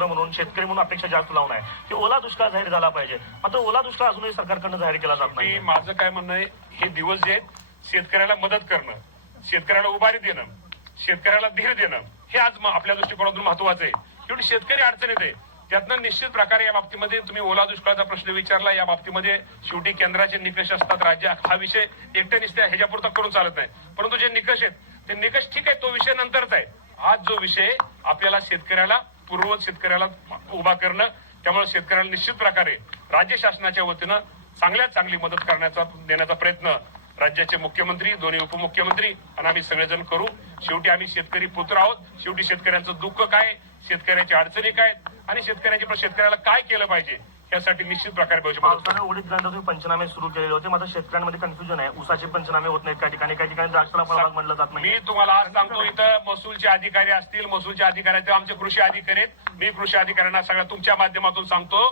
मुख्यमंत्री म्हणून शेतकरी म्हणून अपेक्षा जास्त लावून आहे की ओला दुष्काळ जाहीर झाला पाहिजे, मात्र ओला दुष्काळ अजूनही सरकारकडनं जाहीर केला जात नाही. माझं काय म्हणणं आहे, हे दिवस जे आहेत शेतकऱ्याला मदत करणं, शेतकऱ्याला उभारी देणं, शेतकऱ्याला धीर देणं हे आज आपल्या दृष्टिकोनातून महत्वाचं आहे. शेवटी शेतकरी अडचणीत आहे, त्यातनं निश्चित प्रकारे या बाबतीमध्ये तुम्ही ओला दुष्काळाचा प्रश्न विचारला. या बाबतीमध्ये शेवटी केंद्राचे निकष असतात, राज्य हा विषय एकट्या निस्त्या ह्याच्यापुरता करून चालत नाही. परंतु जे निकष आहेत ते निकष ठीक आहे, तो विषय नंतरचा आहे. आज जो विषय आपल्याला शेतकऱ्याला पूर्ववत शेतकऱ्याला उभा करणं, त्यामुळे शेतकऱ्याला निश्चित प्रकारे राज्य शासनाच्या वतीनं चांगल्यात चांगली मदत करण्याचा देण्याचा प्रयत्न राज्याचे मुख्यमंत्री, दोन्ही उपमुख्यमंत्री आणि आम्ही सगळेजण करू. शेवटी आम्ही शेतकरी पुत्र आहोत. शेवटी शेतकऱ्यांचं दुःख काय, शेतकऱ्याच्या अडचणी काय आणि शेतकऱ्याला काय केलं पाहिजे यासाठी निश्चित प्रकारे पावसाने उडीद दिल्यानंतर तुम्ही पंचनामे सुरू केलेले होते, मात्र शेतकऱ्यांमध्ये कन्फ्युजन आहे. ऊसाचे पंचनामे होत नाहीत, काही ठिकाणी द्राक्षाला फळबाग म्हणलं जात नाही. मी तुम्हाला आज सांगतो, इथं महसूलचे अधिकारी असतील, महसूलच्या अधिकाऱ्याचे आमचे कृषी अधिकारी आहेत. मी कृषी अधिकाऱ्यांना सगळ्या तुमच्या माध्यमातून सांगतो,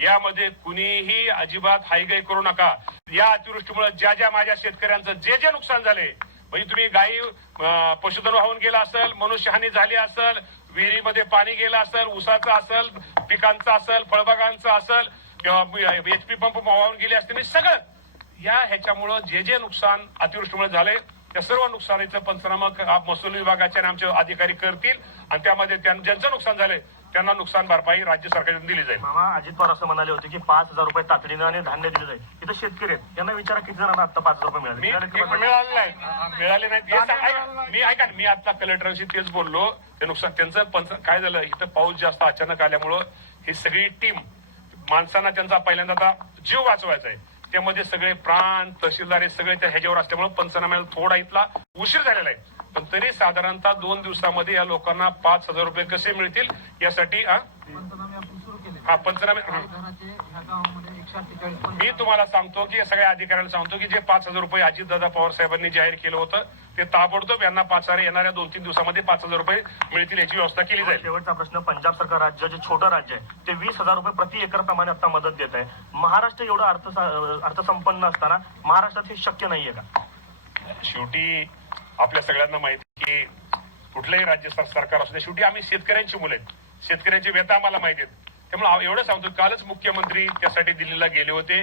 यामध्ये कुणीही अजिबात हायगाई करू नका. या अतिवृष्टीमुळे ज्या माझ्या शेतकऱ्यांचं जे नुकसान झाले, म्हणजे तुम्ही गायी पशुधन वाहून गेला असेल, मनुष्यहानी झाली असेल, विहिरीमध्ये पाणी गेलं असेल, ऊसाचं असेल, पिकांचं असेल, फळबागांचं असेल किंवा HP पंप वाहून गेले असतील, सगळं ह्याच्यामुळं जे नुकसान अतिवृष्टीमुळे झाले त्या सर्व नुकसानीचं पंचनामा महसूल विभागाचे आणि आमचे अधिकारी करतील आणि त्यामध्ये ज्यांचं नुकसान झालंय त्यांना नुकसान भरपाई राज्य सरकारकडून दिली जाईल. मामा अजित पवार असं म्हणाले होते की 5,000 रुपये तातडीनं आणि धान्य दिले जाईल. इथं शेतकरी आहेत, यांना विचारा किती जणांना आता 5,000 रुपये मिळाले नाहीत. मी आता कलेक्टरांशी तेच बोललो. ते नुकसान त्यांचं काय झालं, इथं पाऊस जास्त अचानक आल्यामुळं ही सगळी टीम माणसांना त्यांचा पहिल्यांदा जीव वाचवायचा आहे, त्यामध्ये सगळे प्राण तहसीलदार सगळे त्या ह्याच्यावर असल्यामुळे पंचनाम्याला थोडा इथला उशीर झालेला आहे. पण तरी साधारणतः 2 दिवसामध्ये या लोकांना 5,000 रुपये कसे मिळतील यासाठी पंचनामे मी तुम्हाला सांगतो की सगळ्या अधिकाऱ्यांना सांगतो की जे 5,000 रुपये अजितदादा पवार साहेबांनी जाहीर केलं होतं ते ताबडतोब यांना येणाऱ्या 2-3 दिवसामध्ये 5,000 रुपये मिळतील याची व्यवस्था केली जाईल. शेवटचा प्रश्न, पंजाब सरकार राज्य जे छोटं राज्य आहे ते 20,000 रुपये प्रति एकर प्रमाणे आता मदत देत आहे. महाराष्ट्र एवढं अर्थसंपन्न असताना महाराष्ट्रात हे शक्य नाहीये का? शेवटी आपल्या सगळ्यांना माहिती की कुठलंही राज्य सरकार असू दे, शेवटी आम्ही शेतकऱ्यांची मुलं आहेत, शेतकऱ्यांची व्यथा आम्हाला माहिती आहेत. त्यामुळे एवढं सांगतो, कालच मुख्यमंत्री त्यासाठी दिल्लीला गेले होते.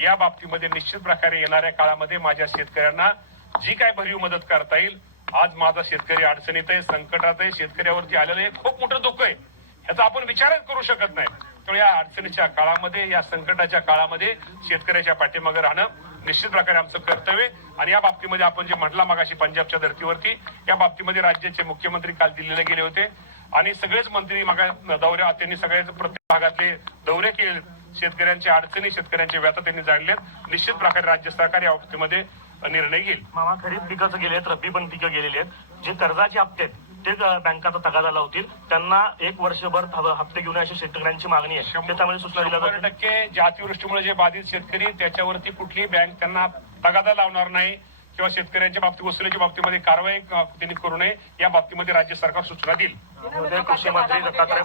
या बाबतीमध्ये निश्चित प्रकारे येणाऱ्या काळामध्ये माझ्या शेतकऱ्यांना जी काय भरीव मदत करता येईल. आज माझा शेतकरी अडचणीत आहे, संकटात आहे, शेतकऱ्यावरती आलेलं हे खूप मोठं दुःख आहे, ह्याचा आपण विचारच करू शकत नाही. त्यामुळे या अडचणीच्या काळामध्ये, या संकटाच्या काळामध्ये शेतकऱ्याच्या पाठीमागे राहणं निश्चित प्रकारे आमचं कर्तव्य. आणि या बाबतीमध्ये आपण जे म्हटलं मगाशी पंजाबच्या धर्तीवरती, या बाबतीमध्ये राज्याचे मुख्यमंत्री काल दिल्लीला गेले होते आणि सगळेच मंत्री दौऱ्या त्यांनी सगळ्याच प्रत्येक भागातले दौरे केले. शेतकऱ्यांच्या अडचणी, शेतकऱ्यांच्या व्यथा त्यांनी जाणल्यात. निश्चित प्रकारे राज्य सरकार या बाबतीमध्ये निर्णय घेईल. मामा, खरीप पिकाचं गेलेत, रब्बी पण पिकं गेलेली आहेत. जे कर्जाचे हप्ते आहेत ते बँकाचा तगादा लावतील, त्यांना 1 वर्षभर हप्ते घेऊन अशी शेतकऱ्यांची मागणी आहे. त्यामुळे सूचना दिल्या 100% ज्या अतिवृष्टीमुळे जे बाधित शेतकरी त्याच्यावरती कुठलीही बँक त्यांना तगादा लावणार नाही किंवा शेतकऱ्यांच्या बाबतीत वसुलीच्या बाबतीमध्ये कारवाई त्यांनी करू नये या बाबतीमध्ये राज्य सरकार सूचना देईल. कृषी मंत्री दत्तात्रय